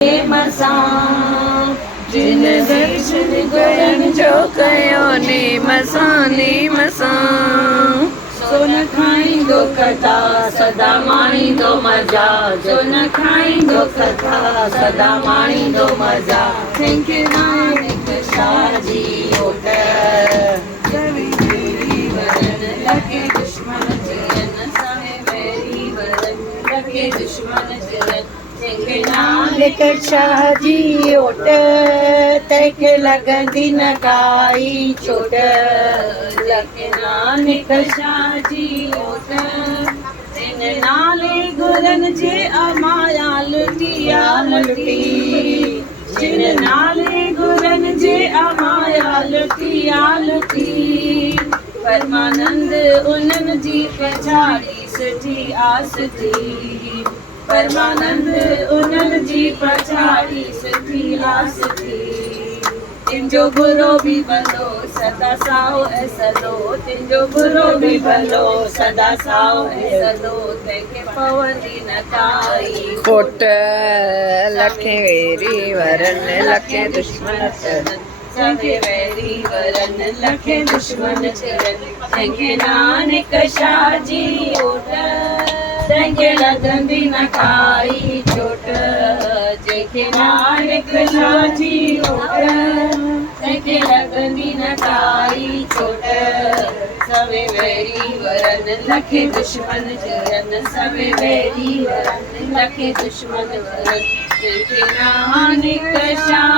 मसां जिन दर्शन करण जो कयो नेम सां सो न खाईंदो कथा सदा माणींदो मजा जो न खाईंदो कथा सदा माणींदो मजा थैंक यू नानक शाह जी ओट लगे दुश्मन चरन साहे वैरी वरन लगे दुश्मन चरन नानक शाह जी ओट तंहिंखे लॻंदी न काई चोट लखे नानक शाह जी ओट जिन नाले गुरनि जे अमाया लुटिया लुटी जिन नाले गुरनि जे अमाया लुटिया लुटी परमानंद उन्हनि जी पछाड़ी सुठी आस थी परमानंद उन्हनि जी पछाड़ी सुठी आस थी तिंजो बुरो भी भलो सदा साओ ऐं सदो तिंजो बुरो भी भलो सदा साओ ऐं सदो तंहिंखे पवंदी न काई खोट लखे वेरी वरन लखे दुश्मन चरन सभे वैरी वरन लखे दुश्मन चरन तंहिंखे नानक शाह जी ओट तंहिंखे लॻंदी न काई चोट जंहिंखे नानक शाह जी ओट तंहिंखे लॻंदी न काई चोट सभे वैरी वरन लखे दुश्मन चरन सभे वैरी वरन लखे दुश्मन चरन तंहिंखे नानक शाह